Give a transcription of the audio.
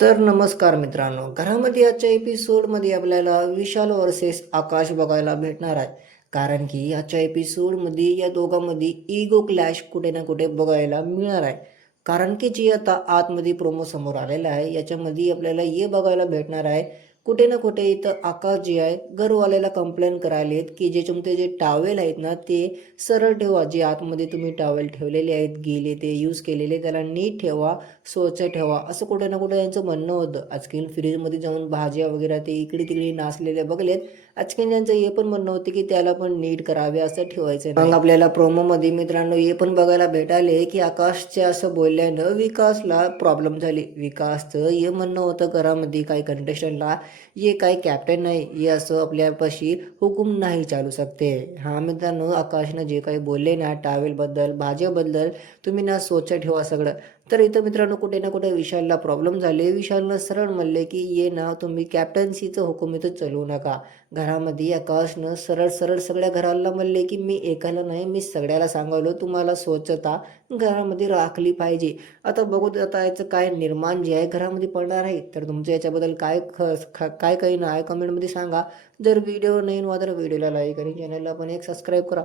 तर नमस्कार मित्रांनो, घरामध्ये आजच्या एपिसोडमध्ये आपल्याला विशाल वर्सेस आकाश बघायला भेटणार आहे. कारण की आजच्या एपिसोडमध्ये या दोघांमध्ये इगो क्लॅश कुठे ना कुठे बघायला मिळणार आहे. कारण की जी आता आतमध्ये प्रोमो समोर आलेला आहे, याच्यामध्ये आपल्याला हे बघायला भेटणार आहे, कुठे ना कुठे इथं आकाश जे आहे घरवाल्याला कंप्लेंट करायलेत की जे तुमचे जे टावेल आहेत ना ते सरळ ठेवा. जे आतमध्ये तुम्ही टावेल ठेवलेले आहेत, गेले ते यूज केलेले, त्याला नीट ठेवा, स्वच्छ ठेवा, असं कुठे ना कुठे यांचं म्हणणं होतं. आजकाल फ्रीजमध्ये जाऊन भाज्या वगैरे ते इकडे तिकडे नासलेल्या बघलेत. आजकाल यांचं हे पण म्हणणं होतं की त्याला पण नीट करावे, असं ठेवायचं नाही. मग आपल्याला प्रोमोमध्ये मित्रांनो हे पण बघायला भेटाले की आकाशच्या असं बोलल्यानं विकासला प्रॉब्लेम झाली. विकासचं हे म्हणणं होतं घरामध्ये काही कंटेस्टंटला, ये काही कॅप्टन नाही, हे असं आपल्यापाशी हुकूम नाही चालू शकते. हा मित्रांनो, आकाशनं जे काही बोलले ना टावेलबद्दल, भाज्याबद्दल, तुम्ही ना स्वच्छ ठेवा सगळं. तर इथं मित्रांनो कुठे ना कुठे विशालला प्रॉब्लेम झाले. विशालनं सरळ म्हणले की ये ना तुम्ही कॅप्टन्सीचं हुकूम इथं चालवू नका. घरामध्ये आकाशनं सरळ सरळ सगळ्या घराला म्हणले की मी एकाला नाही, मी सगळ्याला सांगावलं तुम्हाला स्वच्छता घरामध्ये राखली पाहिजे. आता बघू आता याचं काय निर्माण जे आहे घरामध्ये पडणार आहे. तर तुमचं याच्याबद्दल काय काही नाही कमेंटमध्ये सांगा. जर व्हिडिओ नाही तर व्हिडिओला लाईक आणि चॅनलला पण एक सबस्क्राईब करा.